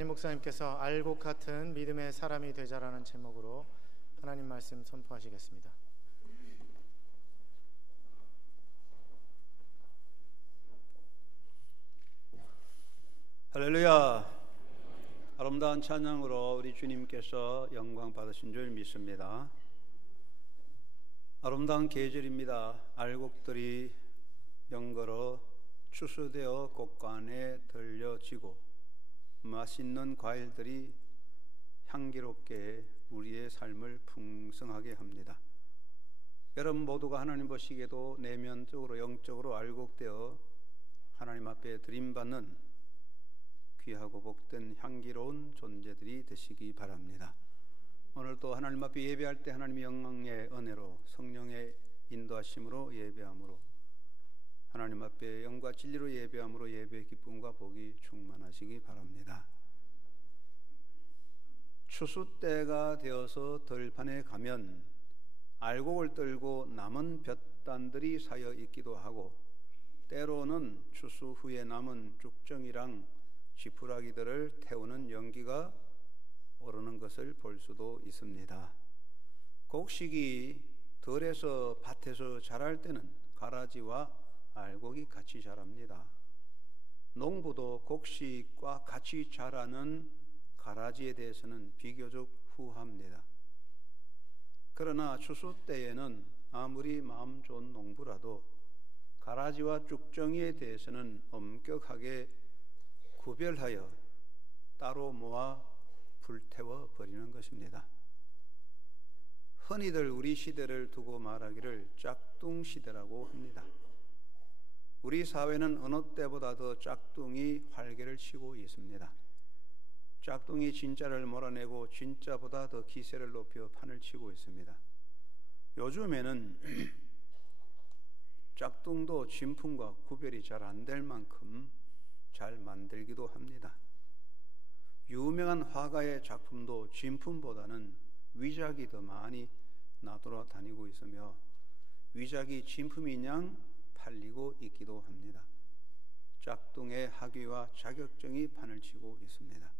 담임 목사님께서 알곡 같은 믿음의 사람이 되자라는 제목으로 하나님 말씀 선포하시겠습니다. 할렐루야. 아름다운 찬양으로 우리 주님께서 영광 받으신 줄 믿습니다. 아름다운 계절입니다. 알곡들이 연걸어 추수되어 곳간에 들려지고 맛있는 과일들이 향기롭게 우리의 삶을 풍성하게 합니다. 여러분 모두가 하나님 보시기에도 내면적으로 영적으로 알곡되어 하나님 앞에 드림받는 귀하고 복된 향기로운 존재들이 되시기 바랍니다. 오늘도 하나님 앞에 예배할 때 하나님의 영광의 은혜로 성령의 인도하심으로 예배함으로 하나님 앞에 영과 진리로 예배함으로 예배의 기쁨과 복이 충만하시기 바랍니다. 추수 때가 되어서 들판에 가면 알곡을 떨고 남은 볕단들이 쌓여 있기도 하고 때로는 추수 후에 남은 죽정이랑 지푸라기들을 태우는 연기가 오르는 것을 볼 수도 있습니다. 곡식이 들에서 밭에서 자랄 때는 가라지와 알곡이 같이 자랍니다. 농부도 곡식과 같이 자라는 가라지에 대해서는 비교적 후합니다. 그러나 추수 때에는 아무리 마음 좋은 농부라도 가라지와 쭉정이에 대해서는 엄격하게 구별하여 따로 모아 불태워 버리는 것입니다. 흔히들 우리 시대를 두고 말하기를 짝퉁 시대라고 합니다. 우리 사회는 어느 때보다 더 짝퉁이 활개를 치고 있습니다. 짝퉁이 진짜를 몰아내고 진짜보다 더 기세를 높여 판을 치고 있습니다. 요즘에는 짝퉁도 진품과 구별이 잘 안 될 만큼 잘 만들기도 합니다. 유명한 화가의 작품도 진품보다는 위작이 더 많이 나돌아다니고 있으며 위작이 진품인 양 팔리고 있기도 합니다. 짝퉁의 학위와 자격증이 판을 치고 있습니다.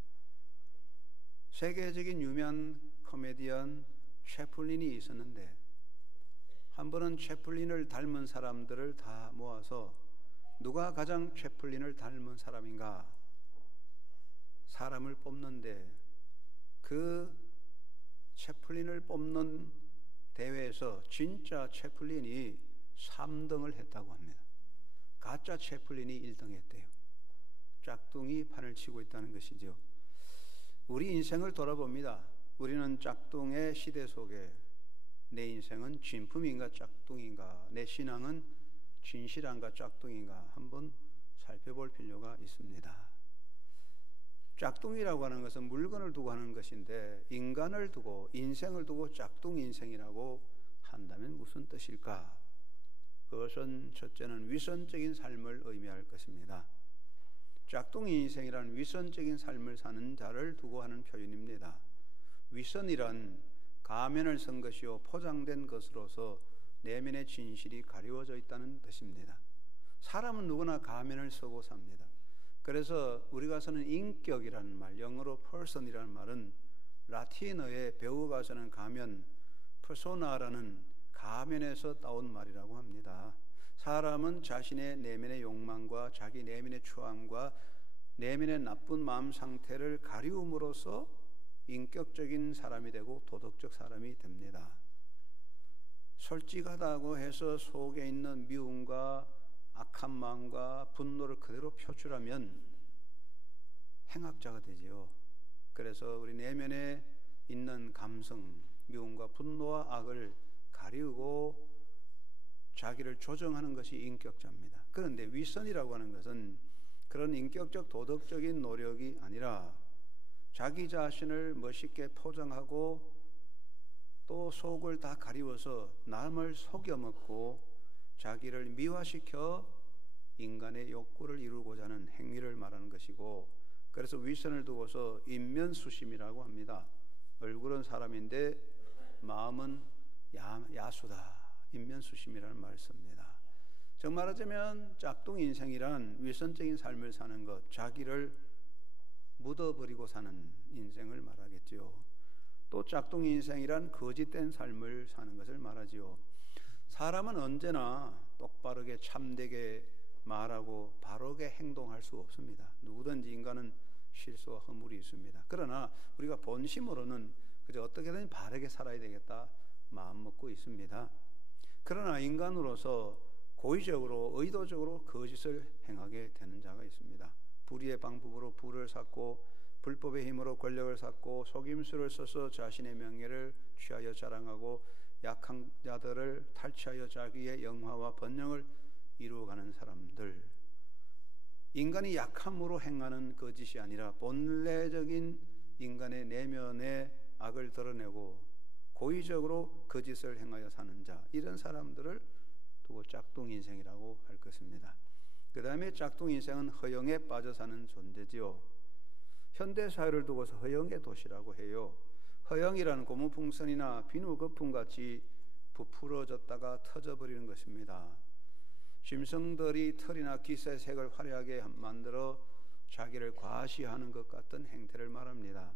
세계적인 유명한 코미디언 채플린이 있었는데 한 번은 채플린을 닮은 사람들을 다 모아서 누가 가장 채플린을 닮은 사람인가 사람을 뽑는데 그 채플린을 뽑는 대회에서 진짜 채플린이 3등을 했다고 합니다. 가짜 채플린이 1등 했대요. 짝퉁이 판을 치고 있다는 것이죠. 우리 인생을 돌아봅니다. 우리는 짝퉁의 시대 속에 내 인생은 진품인가 짝퉁인가, 내 신앙은 진실한가 짝퉁인가 한번 살펴볼 필요가 있습니다. 짝퉁이라고 하는 것은 물건을 두고 하는 것인데 인간을 두고 인생을 두고 짝퉁 인생이라고 한다면 무슨 뜻일까? 그것은 첫째는 위선적인 삶을 의미할 것입니다. 짝퉁 인생이란 위선적인 삶을 사는 자를 두고 하는 표현입니다. 위선이란 가면을 쓴 것이요 포장된 것으로서 내면의 진실이 가리워져 있다는 뜻입니다. 사람은 누구나 가면을 쓰고 삽니다. 그래서 우리가 쓰는 인격이라는 말, 영어로 person이라는 말은 라틴어의 배우가 쓰는 가면, persona라는 가면에서 따온 말이라고 합니다. 사람은 자신의 내면의 욕망과 자기 내면의 추앙과 내면의 나쁜 마음 상태를 가리움으로써 인격적인 사람이 되고 도덕적 사람이 됩니다. 솔직하다고 해서 속에 있는 미움과 악한 마음과 분노를 그대로 표출하면 행악자가 되지요. 그래서 우리 내면에 있는 감성, 미움과 분노와 악을 가리우고 자기를 조정하는 것이 인격자입니다. 그런데 위선이라고 하는 것은 그런 인격적 도덕적인 노력이 아니라 자기 자신을 멋있게 포장하고 또 속을 다 가리워서 남을 속여먹고 자기를 미화시켜 인간의 욕구를 이루고자 하는 행위를 말하는 것이고, 그래서 위선을 두고서 인면수심이라고 합니다. 얼굴은 사람인데 마음은 야수다. 인면수심이라는 말을 씁니다. 즉 말하자면 짝퉁 인생이란 위선적인 삶을 사는 것, 자기를 묻어버리고 사는 인생을 말하겠지요. 또 짝퉁 인생이란 거짓된 삶을 사는 것을 말하지요. 사람은 언제나 똑바르게 참되게 말하고 바르게 행동할 수 없습니다. 누구든지 인간은 실수와 허물이 있습니다. 그러나 우리가 본심으로는 그저 어떻게든 바르게 살아야 되겠다 마음먹고 있습니다. 그러나 인간으로서 고의적으로 의도적으로 거짓을 행하게 되는 자가 있습니다. 불의의 방법으로 부를 쌓고 불법의 힘으로 권력을 쌓고 속임수를 써서 자신의 명예를 취하여 자랑하고 약한 자들을 탈취하여 자기의 영화와 번영을 이루어가는 사람들, 인간이 약함으로 행하는 거짓이 아니라 본래적인 인간의 내면의 악을 드러내고 고의적으로 거짓을 행하여 사는 자, 이런 사람들을 두고 짝퉁 인생이라고 할 것입니다. 그 다음에 짝퉁 인생은 허영에 빠져 사는 존재지요. 현대사회를 두고서 허영의 도시라고 해요. 허영이라는 고무풍선이나 비누 거품같이 부풀어졌다가 터져버리는 것입니다. 짐승들이 털이나 깃의 색을 화려하게 만들어 자기를 과시하는 것 같은 행태를 말합니다.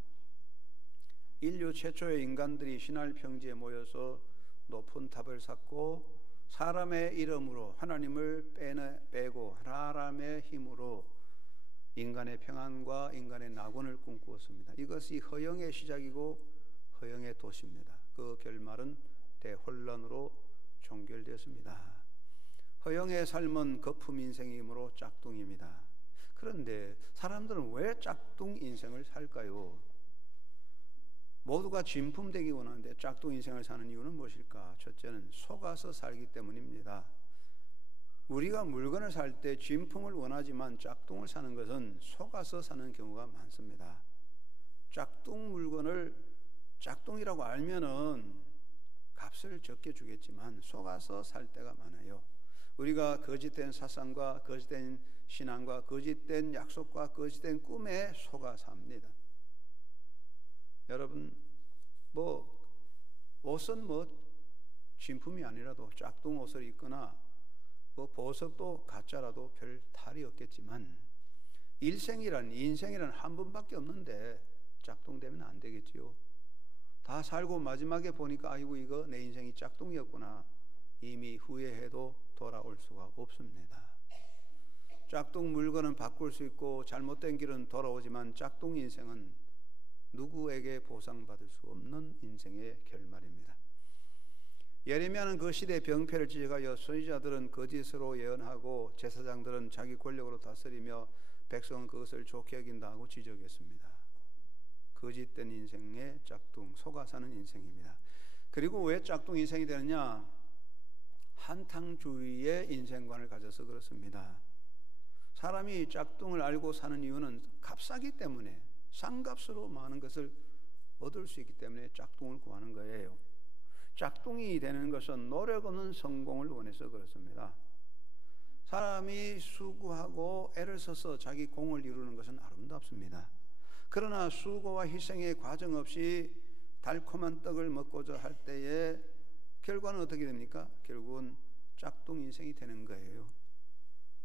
인류 최초의 인간들이 신할 평지에 모여서 높은 탑을 쌓고 사람의 이름으로 하나님을 빼고 사람의 힘으로 인간의 평안과 인간의 낙원을 꿈꾸었습니다. 이것이 허영의 시작이고 허영의 도시입니다. 그 결말은 대혼란으로 종결되었습니다. 허영의 삶은 거품 인생이므로 짝퉁입니다. 그런데 사람들은 왜 짝퉁 인생을 살까요? 모두가 진품되기 원하는데 짝퉁 인생을 사는 이유는 무엇일까? 첫째는 속아서 살기 때문입니다. 우리가 물건을 살 때 진품을 원하지만 짝퉁을 사는 것은 속아서 사는 경우가 많습니다. 짝퉁 물건을 짝퉁이라고 알면은 값을 적게 주겠지만 속아서 살 때가 많아요. 우리가 거짓된 사상과 거짓된 신앙과 거짓된 약속과 거짓된 꿈에 속아 삽니다. 여러분, 옷은 진품이 아니라도 짝퉁 옷을 입거나 보석도 가짜라도 별 탈이 없겠지만 인생이란 한 번밖에 없는데 짝퉁되면 안 되겠지요. 다 살고 마지막에 보니까 아이고 이거 내 인생이 짝퉁이었구나. 이미 후회해도 돌아올 수가 없습니다. 짝퉁 물건은 바꿀 수 있고 잘못된 길은 돌아오지만 짝퉁 인생은 누구에게 보상받을 수 없는 인생의 결말입니다. 예레미야는 그 시대의 병폐를 지적하여 선지자들은 거짓으로 예언하고 제사장들은 자기 권력으로 다스리며 백성은 그것을 좋게 여긴다 하고 지적했습니다. 거짓된 인생의 짝퉁, 속아 사는 인생입니다. 그리고 왜 짝퉁 인생이 되느냐? 한탕주의의 인생관을 가져서 그렇습니다. 사람이 짝퉁을 알고 사는 이유는 값싸기 때문에, 싼값으로 많은 것을 얻을 수 있기 때문에 짝퉁을 구하는 거예요. 짝퉁이 되는 것은 노력 없는 성공을 원해서 그렇습니다. 사람이 수고하고 애를 써서 자기 공을 이루는 것은 아름답습니다. 그러나 수고와 희생의 과정 없이 달콤한 떡을 먹고자 할 때에 결과는 어떻게 됩니까? 결국은 짝퉁 인생이 되는 거예요.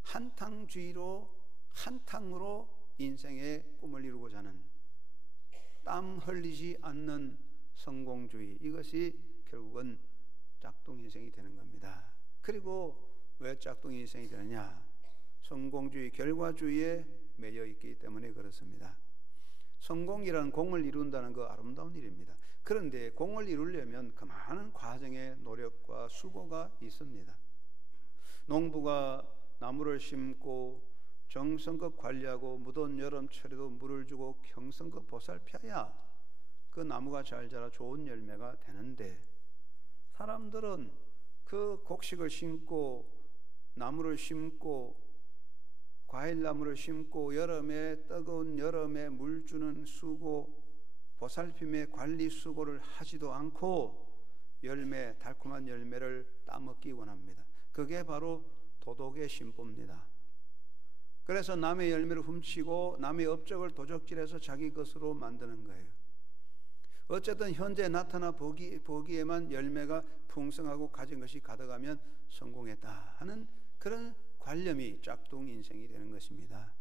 한탕주의로, 한탕으로 인생의 꿈을 이루고자 하는, 땀 흘리지 않는 성공주의, 이것이 결국은 짝퉁 인생이 되는 겁니다. 그리고 왜 짝퉁 인생이 되느냐? 성공주의, 결과주의에 매여 있기 때문에 그렇습니다. 성공이란 공을 이룬다는 거 아름다운 일입니다. 그런데 공을 이루려면 그 많은 과정의 노력과 수고가 있습니다. 농부가 나무를 심고 정성껏 관리하고 무더운 여름철에도 물을 주고 경성껏 보살펴야 그 나무가 잘 자라 좋은 열매가 되는데, 사람들은 그 곡식을 심고 나무를 심고 과일나무를 심고 여름에 뜨거운 여름에 물 주는 수고, 보살핌의 관리 수고를 하지도 않고 달콤한 열매를 따먹기 원합니다. 그게 바로 도덕의 신보입니다. 그래서 남의 열매를 훔치고 남의 업적을 도적질해서 자기 것으로 만드는 거예요. 어쨌든 현재 나타나 보기에만 열매가 풍성하고 가진 것이 가득하면 성공했다 하는 그런 관념이 짝퉁 인생이 되는 것입니다.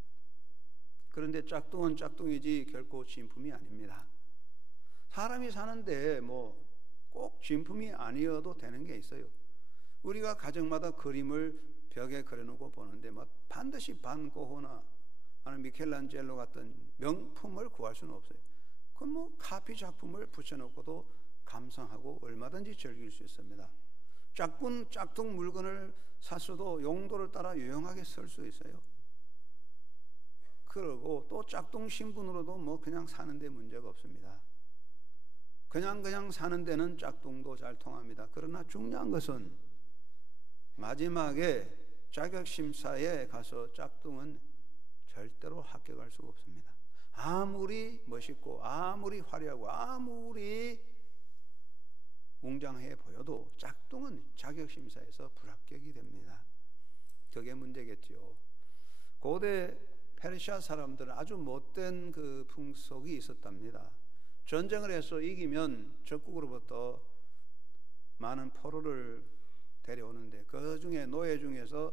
그런데 짝퉁은 짝퉁이지 결코 진품이 아닙니다. 사람이 사는데 뭐 꼭 진품이 아니어도 되는 게 있어요. 우리가 가정마다 그림을 벽에 그려놓고 보는데 뭐 반드시 반 고흐나 아니면 미켈란젤로 같은 명품을 구할 수는 없어요. 그건 뭐 카피 작품을 붙여놓고도 감상하고 얼마든지 즐길 수 있습니다. 짝퉁 물건을 샀어도 용도를 따라 유용하게 쓸 수 있어요. 그리고 또 짝퉁 신분으로도 뭐 그냥 사는데 문제가 없습니다. 그냥 사는 데는 짝퉁도 잘 통합니다. 그러나 중요한 것은 마지막에 자격심사에 가서 짝퉁은 절대로 합격할 수가 없습니다. 아무리 멋있고 아무리 화려하고 아무리 웅장해 보여도 짝퉁은 자격심사에서 불합격이 됩니다. 그게 문제겠죠. 고대 페르시아 사람들은 아주 못된 그 풍속이 있었답니다. 전쟁을 해서 이기면 적국으로부터 많은 포로를 데려오는데 그 중에 노예 중에서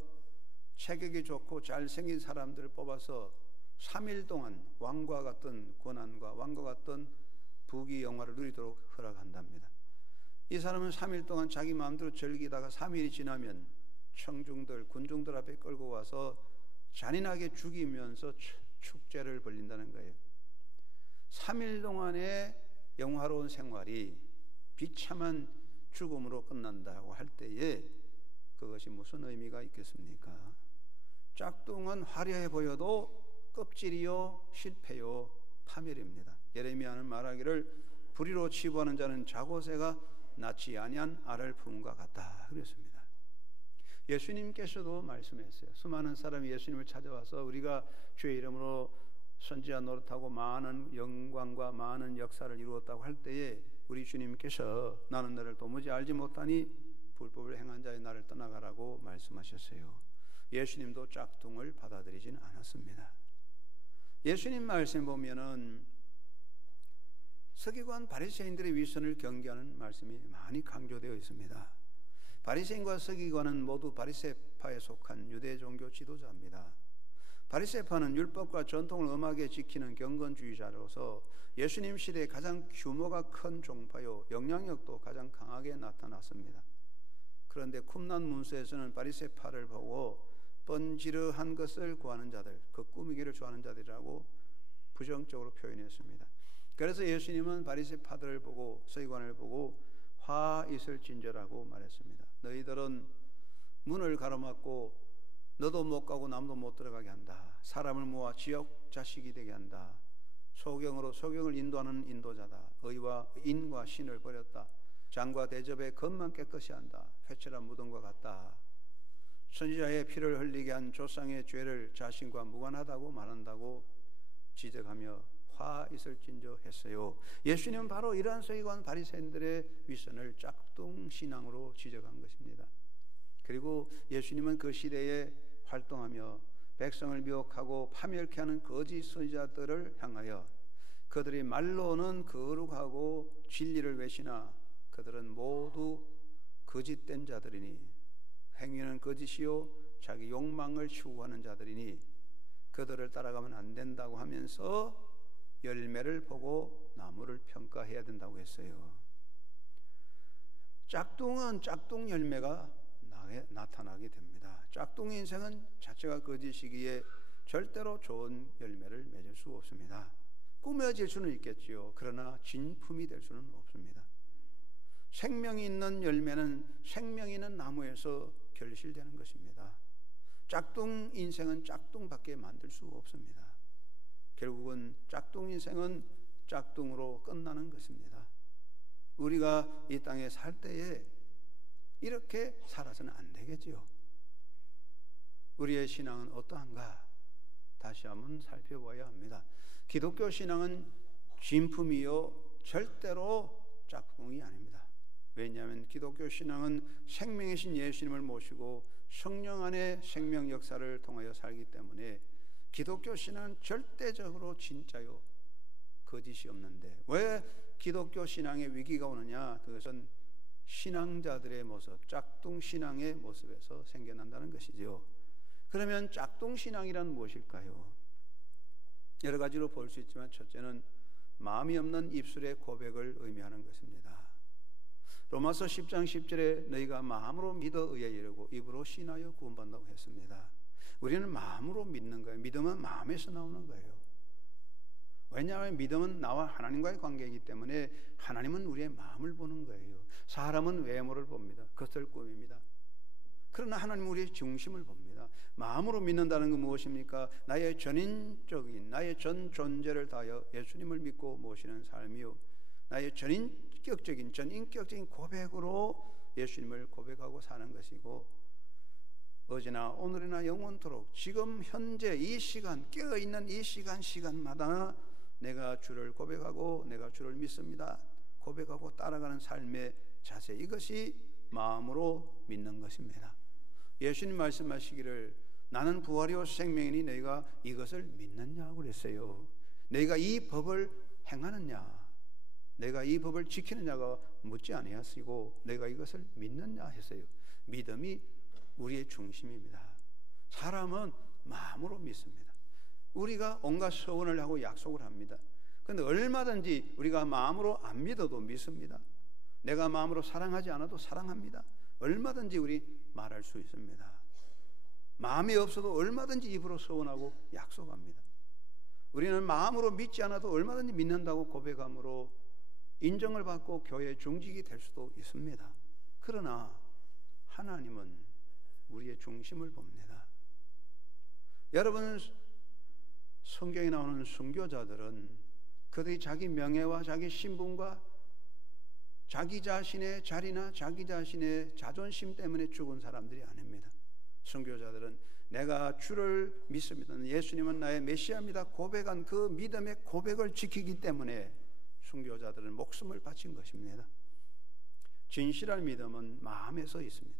체격이 좋고 잘생긴 사람들을 뽑아서 3일 동안 왕과 같은 권한과 왕과 같은 부귀 영화를 누리도록 허락한답니다. 이 사람은 3일 동안 자기 마음대로 즐기다가 3일이 지나면 청중들, 군중들 앞에 끌고 와서 잔인하게 죽이면서 축제를 벌린다는 거예요. 3일 동안의 영화로운 생활이 비참한 죽음으로 끝난다고 할 때에 그것이 무슨 의미가 있겠습니까? 짝퉁은 화려해 보여도 껍질이요 실패요 파멸입니다. 예레미야는 말하기를 불의로 치부하는 자는 자고새가 낫지 아니한 알을 품과 같다 그랬습니다. 예수님께서도 말씀했어요. 수많은 사람이 예수님을 찾아와서 우리가 주의 이름으로 선지자 노릇하고 많은 영광과 많은 역사를 이루었다고 할 때에 우리 주님께서 나는 너를 도무지 알지 못하니 불법을 행한 자의 나를 떠나가라고 말씀하셨어요. 예수님도 짝퉁을 받아들이지는 않았습니다. 예수님 말씀 보면은 서기관 바리새인들의 위선을 경계하는 말씀이 많이 강조되어 있습니다. 바리새인과 서기관은 모두 바리새파에 속한 유대 종교 지도자입니다. 바리새파는 율법과 전통을 엄하게 지키는 경건주의자로서 예수님 시대에 가장 규모가 큰 종파요 영향력도 가장 강하게 나타났습니다. 그런데 쿰난 문서에서는 바리새파를 보고 번지르한 것을 구하는 자들, 그 꾸미기를 좋아하는 자들이라고 부정적으로 표현했습니다. 그래서 예수님은 바리새파들을 보고 서기관을 보고 화 있을 진저라고 말했습니다. 너희들은 문을 가로막고 너도 못 가고 남도 못 들어가게 한다. 사람을 모아 지역 자식이 되게 한다. 소경으로 소경을 인도하는 인도자다. 의와 인과 신을 버렸다. 장과 대접의 겉만 깨끗이 한다. 회칠한 무덤과 같다. 선지자의 피를 흘리게 한 조상의 죄를 자신과 무관하다고 말한다고 지적하며 화 있을진저 했어요. 예수님은 바로 이러한 서기관 바리새인들의 위선을 짝퉁 신앙으로 지적한 것입니다. 그리고 예수님은 그 시대에 활동하며 백성을 미혹하고 파멸케 하는 거짓 선지자들을 향하여 그들이 말로는 거룩하고 진리를 외치나 그들은 모두 거짓된 자들이니 행위는 거짓이요 자기 욕망을 추구하는 자들이니 그들을 따라가면 안 된다고 하면서 열매를 보고 나무를 평가해야 된다고 했어요. 짝퉁은 짝퉁 열매가 나타나게 됩니다. 짝퉁 인생은 자체가 거짓이기에 절대로 좋은 열매를 맺을 수 없습니다. 꾸며질 수는 있겠지요. 그러나 진품이 될 수는 없습니다. 생명이 있는 열매는 생명이 있는 나무에서 결실되는 것입니다. 짝퉁 인생은 짝퉁밖에 만들 수 없습니다. 결국은 짝퉁 인생은 짝퉁으로 끝나는 것입니다. 우리가 이 땅에 살 때에 이렇게 살아서는 안 되겠지요. 우리의 신앙은 어떠한가? 다시 한번 살펴봐야 합니다. 기독교 신앙은 진품이요 절대로 짝퉁이 아닙니다. 왜냐하면 기독교 신앙은 생명이신 예수님을 모시고 성령 안에 생명 역사를 통하여 살기 때문에 기독교 신앙은 절대적으로 진짜요 거짓이 없는데 왜 기독교 신앙의 위기가 오느냐? 그것은 신앙자들의 모습, 짝퉁 신앙의 모습에서 생겨난다는 것이죠. 그러면 짝퉁 신앙이란 무엇일까요? 여러 가지로 볼 수 있지만 첫째는 마음이 없는 입술의 고백을 의미하는 것입니다. 로마서 10장 10절에 너희가 마음으로 믿어 의에 이르고 입으로 신하여 구원받는다고 했습니다. 우리는 마음으로 믿는 거예요. 믿음은 마음에서 나오는 거예요. 왜냐하면 믿음은 나와 하나님과의 관계이기 때문에 하나님은 우리의 마음을 보는 거예요. 사람은 외모를 봅니다. 겉을 꾸밉니다. 그러나 하나님은 우리의 중심을 봅니다. 마음으로 믿는다는 건 무엇입니까? 나의 전인적인, 나의 전 존재를 다하여 예수님을 믿고 모시는 삶이요, 나의 전인격적인 고백으로 예수님을 고백하고 사는 것이고, 어제나 오늘이나 영원토록 지금 현재 이 시간, 깨어있는 이 시간마다 내가 주를 고백하고 내가 주를 믿습니다 고백하고 따라가는 삶의 자세, 이것이 마음으로 믿는 것입니다. 예수님 말씀하시기를 나는 부활이요 생명이니 너희가 이것을 믿느냐고 그랬어요. 너희가 이 법을 행하느냐, 내가 이 법을 지키느냐가 묻지 아니하시고 너희가 이것을 믿느냐 했어요. 믿음이 우리의 중심입니다. 사람은 마음으로 믿습니다. 우리가 온갖 소원을 하고 약속을 합니다. 그런데 얼마든지 우리가 마음으로 안 믿어도 믿습니다. 내가 마음으로 사랑하지 않아도 사랑합니다. 얼마든지 우리 말할 수 있습니다. 마음이 없어도 얼마든지 입으로 소원하고 약속합니다. 우리는 마음으로 믿지 않아도 얼마든지 믿는다고 고백함으로 인정을 받고 교회의 중직이 될 수도 있습니다. 그러나 하나님은 우리의 중심을 봅니다. 여러분, 성경에 나오는 순교자들은 그들이 자기 명예와 자기 신분과 자기 자신의 자리나 자기 자신의 자존심 때문에 죽은 사람들이 아닙니다. 순교자들은 내가 주를 믿습니다, 예수님은 나의 메시아입니다 고백한 그 믿음의 고백을 지키기 때문에 순교자들은 목숨을 바친 것입니다. 진실한 믿음은 마음에서 있습니다.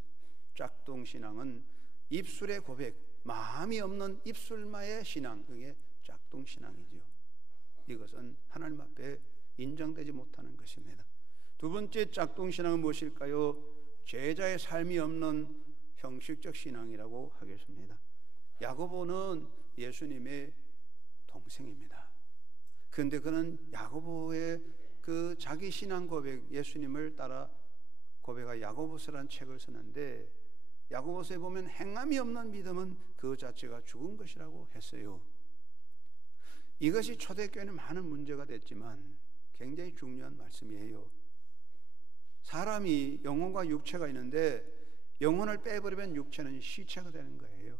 짝퉁신앙은 입술의 고백, 마음이 없는 입술마의 신앙, 그게 짝퉁신앙이죠. 이것은 하나님 앞에 인정되지 못하는 것입니다. 두 번째 짝퉁신앙은 무엇일까요? 제자의 삶이 없는 형식적 신앙이라고 하겠습니다. 야고보는 예수님의 동생입니다. 그런데 그는 야고보의 그 자기 신앙 고백, 예수님을 따라 고백한 야고보서라는 책을 쓰는데, 야고보서에 보면 행함이 없는 믿음은 그 자체가 죽은 것이라고 했어요. 이것이 초대교회는 많은 문제가 됐지만 굉장히 중요한 말씀이에요. 사람이 영혼과 육체가 있는데 영혼을 빼버리면 육체는 시체가 되는 거예요.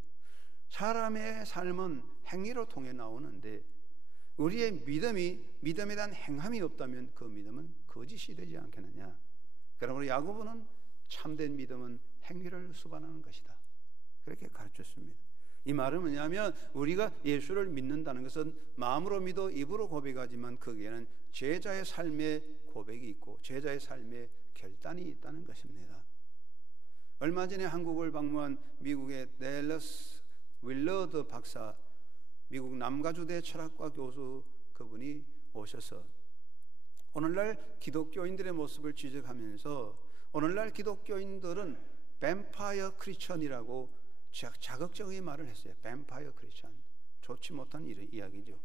사람의 삶은 행위로 통해 나오는데 우리의 믿음에 대한 행함이 없다면 그 믿음은 거짓이 되지 않겠느냐. 그러므로 야고보는 참된 믿음은 행위를 수반하는 것이다, 그렇게 가르쳤습니다. 이 말은 뭐냐면 우리가 예수를 믿는다는 것은 마음으로 믿어 입으로 고백하지만 거기에는 제자의 삶의 고백이 있고 제자의 삶의 결단이 있다는 것입니다. 얼마 전에 한국을 방문한 미국의 댈러스 윌러드 박사, 미국 남가주대 철학과 교수, 그분이 오셔서 오늘날 기독교인들의 모습을 지적하면서 오늘날 기독교인들은 뱀파이어 크리스천이라고 자극적인 말을 했어요. 뱀파이어 크리스천, 좋지 못한 이야기죠.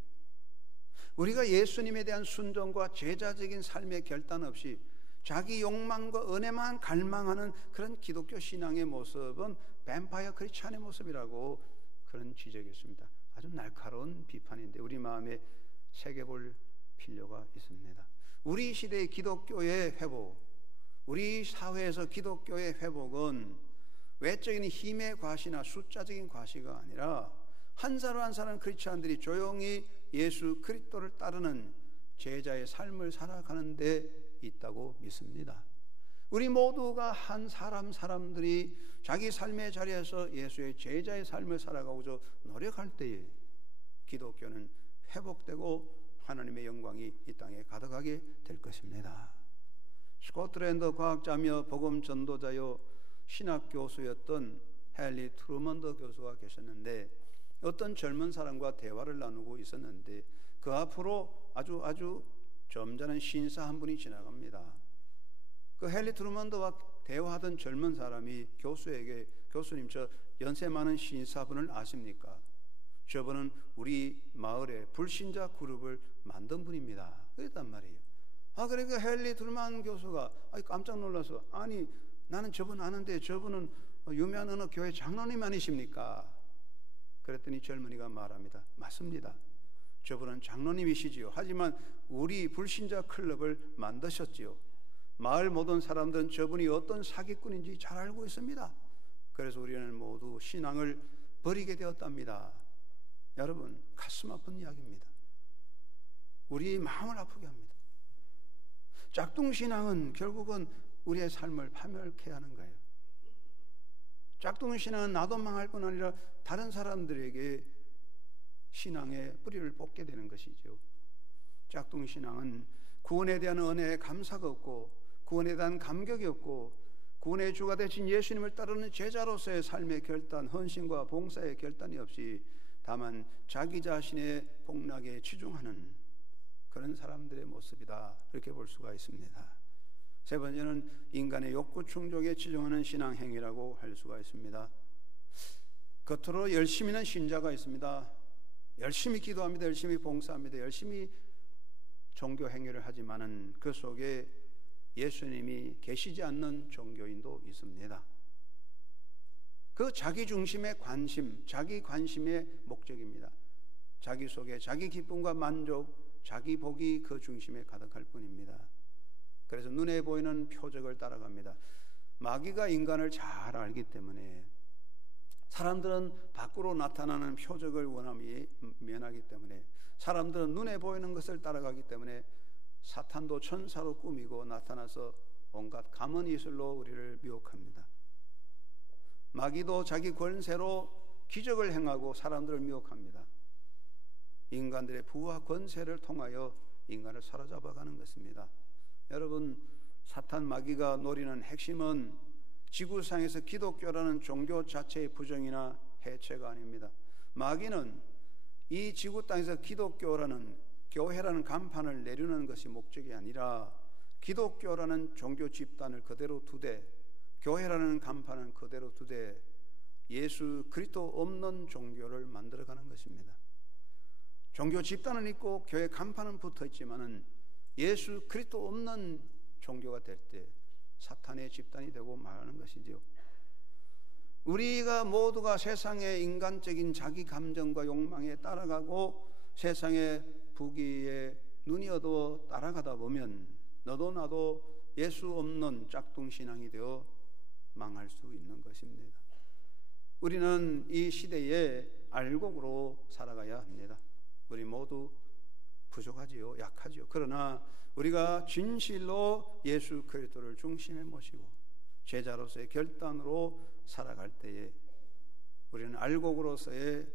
우리가 예수님에 대한 순종과 제자적인 삶의 결단 없이 자기 욕망과 은혜만 갈망하는 그런 기독교 신앙의 모습은 뱀파이어 크리스천의 모습이라고 그런 지적이었습니다. 아주 날카로운 비판인데 우리 마음에 새겨볼 필요가 있습니다. 우리 시대의 기독교의 회복, 우리 사회에서 기독교의 회복은 외적인 힘의 과시나 숫자적인 과시가 아니라 한 사람 한 사람 크리스찬들이 조용히 예수 그리스도를 따르는 제자의 삶을 살아가는 데 있다고 믿습니다. 우리 모두가 한 사람들이 자기 삶의 자리에서 예수의 제자의 삶을 살아가고자 노력할 때에 기독교는 회복되고 하나님의 영광이 이 땅에 가득하게 될 것입니다. 스코틀랜드 과학자며 복음 전도자요 신학 교수였던 헨리 트루먼더 교수가 계셨는데 어떤 젊은 사람과 대화를 나누고 있었는데 그 앞으로 아주 점잖은 신사 한 분이 지나갑니다. 그 헨리 트루먼더와 대화하던 젊은 사람이 교수에게, 교수님 저 연세 많은 신사분을 아십니까? 저분은 우리 마을에 불신자 그룹을 만든 분입니다. 그랬단 말이에요. 그러니까 헨리 둘만 교수가 깜짝 놀라서, 아니 나는 저분 아는데 저분은 유명한 어느 교회 장로님 아니십니까? 그랬더니 젊은이가 말합니다. 맞습니다. 저분은 장로님이시지요. 하지만 우리 불신자 클럽을 만드셨지요. 마을 모든 사람들은 저분이 어떤 사기꾼인지 잘 알고 있습니다. 그래서 우리는 모두 신앙을 버리게 되었답니다. 여러분, 가슴 아픈 이야기입니다. 우리 마음을 아프게 합니다. 짝퉁신앙은 결국은 우리의 삶을 파멸케 하는 거예요. 짝퉁신앙은 나도 망할 뿐 아니라 다른 사람들에게 신앙의 뿌리를 뽑게 되는 것이죠. 짝퉁신앙은 구원에 대한 은혜에 감사가 없고, 구원에 대한 감격이 없고, 구원의 주가 되신 예수님을 따르는 제자로서의 삶의 결단, 헌신과 봉사의 결단이 없이 다만 자기 자신의 복락에 치중하는 그런 사람들의 모습이다, 이렇게 볼 수가 있습니다. 세 번째는 인간의 욕구 충족에 치중하는 신앙 행위라고 할 수가 있습니다. 겉으로 열심히는 신자가 있습니다. 열심히 기도합니다. 열심히 봉사합니다. 열심히 종교 행위를 하지만은 그 속에 예수님이 계시지 않는 종교인도 있습니다. 그 자기 중심의 관심, 자기 관심의 목적입니다. 자기 속에 자기 기쁨과 만족, 자기 복이 그 중심에 가득할 뿐입니다. 그래서 눈에 보이는 표적을 따라갑니다. 마귀가 인간을 잘 알기 때문에, 사람들은 밖으로 나타나는 표적을 원함이 면하기 때문에, 사람들은 눈에 보이는 것을 따라가기 때문에 사탄도 천사로 꾸미고 나타나서 온갖 가문 이슬로 우리를 미혹합니다. 마귀도 자기 권세로 기적을 행하고 사람들을 미혹합니다. 인간들의 부와 권세를 통하여 인간을 사로잡아가는 것입니다. 여러분, 사탄 마귀가 노리는 핵심은 지구상에서 기독교라는 종교 자체의 부정이나 해체가 아닙니다. 마귀는 이 지구 땅에서 기독교라는 교회라는 간판을 내리는 것이 목적이 아니라 기독교라는 종교 집단을 그대로 두되, 교회라는 간판은 그대로 두되 예수 그리스도 없는 종교를 만들어가는 것입니다. 종교 집단은 있고 교회 간판은 붙어 있지만은 예수 그리스도 없는 종교가 될 때 사탄의 집단이 되고 말하는 것이지요. 우리가 모두가 세상의 인간적인 자기 감정과 욕망에 따라가고 세상의 부귀에 눈이 어두워 따라가다 보면 너도 나도 예수 없는 짝퉁신앙이 되어 망할 수 있는 것입니다. 우리는 이 시대에 알곡으로 살아가야 합니다. 우리 모두 부족하지요, 약하지요. 그러나 우리가 진실로 예수 그리스도를 중심에 모시고 제자로서의 결단으로 살아갈 때에 우리는 알곡으로서의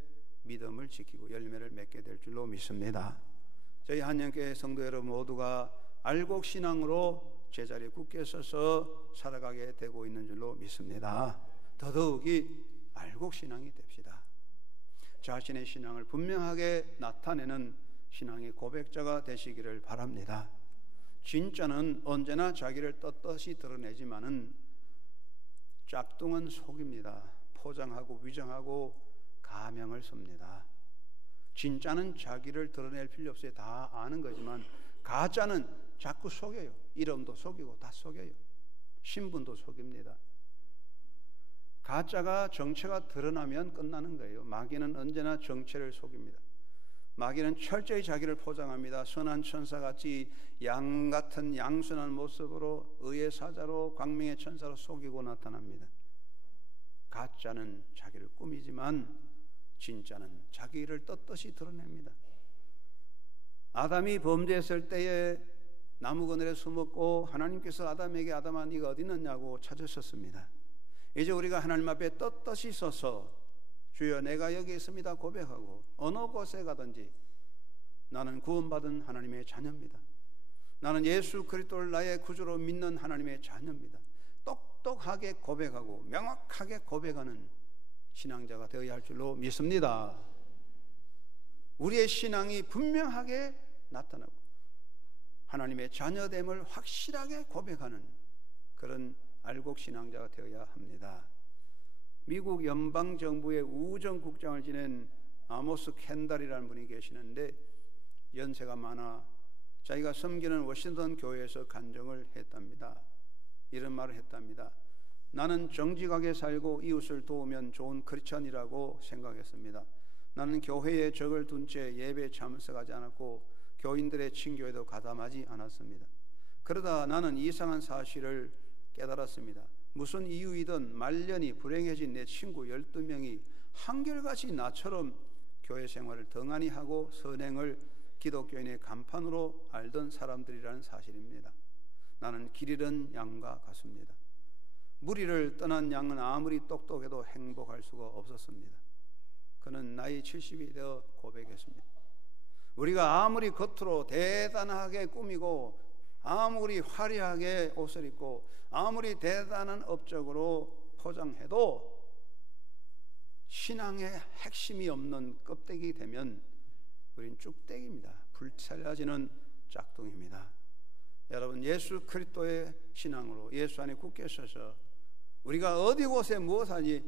믿음을 지키고 열매를 맺게 될 줄로 믿습니다. 저희 한영교회 성도 여러분 모두가 알곡신앙으로 제자리에 굳게 서서 살아가게 되고 있는 줄로 믿습니다. 더더욱이 알곡신앙이 됩시다. 자신의 신앙을 분명하게 나타내는 신앙의 고백자가 되시기를 바랍니다. 진짜는 언제나 자기를 떳떳이 드러내지만은 짝퉁은 속입니다. 포장하고 위장하고 가명을 씁니다. 진짜는 자기를 드러낼 필요 없어요. 다 아는 거지만 가짜는 자꾸 속여요. 이름도 속이고 다 속여요. 신분도 속입니다. 가짜가 정체가 드러나면 끝나는 거예요. 마귀는 언제나 정체를 속입니다. 마귀는 철저히 자기를 포장합니다. 선한 천사같이 양 같은 양순한 모습으로 의의 사자로 광명의 천사로 속이고 나타납니다. 가짜는 자기를 꾸미지만 진짜는 자기를 떳떳이 드러냅니다. 아담이 범죄했을 때에 나무 그늘에 숨었고 하나님께서 아담에게 아담아 네가 어디 있느냐고 찾으셨습니다. 이제 우리가 하나님 앞에 떳떳이 서서 주여 내가 여기 있습니다 고백하고 어느 곳에 가든지 나는 구원받은 하나님의 자녀입니다. 나는 예수 그리스도를 나의 구주로 믿는 하나님의 자녀입니다. 똑똑하게 고백하고 명확하게 고백하는 신앙자가 되어야 할 줄로 믿습니다. 우리의 신앙이 분명하게 나타나고 하나님의 자녀됨을 확실하게 고백하는 그런 알곡 신앙자가 되어야 합니다. 미국 연방정부의 우정국장을 지낸 아모스 켄달이라는 분이 계시는데 연세가 많아 자기가 섬기는 워싱턴 교회에서 간증을 했답니다. 이런 말을 했답니다. 나는 정직하게 살고 이웃을 도우면 좋은 크리스천이라고 생각했습니다. 나는 교회에 적을 둔 채 예배에 참석하지 않았고 교인들의 친교에도 가담하지 않았습니다. 그러다 나는 이상한 사실을 깨달았습니다. 무슨 이유이든 말년이 불행해진 내 친구 12명이 한결같이 나처럼 교회 생활을 등한히 하고 선행을 기독교인의 간판으로 알던 사람들이라는 사실입니다. 나는 길 잃은 양과 같습니다. 무리를 떠난 양은 아무리 똑똑해도 행복할 수가 없었습니다. 그는 나이 70이 되어 고백했습니다. 우리가 아무리 겉으로 대단하게 꾸미고 아무리 화려하게 옷을 입고 아무리 대단한 업적으로 포장해도 신앙의 핵심이 없는 껍데기 되면 우린 쭉대기입니다. 불살라지는 짝퉁입니다. 여러분, 예수 그리스도의 신앙으로 예수 안에 굳게 서서 우리가 어디 곳에 무엇하니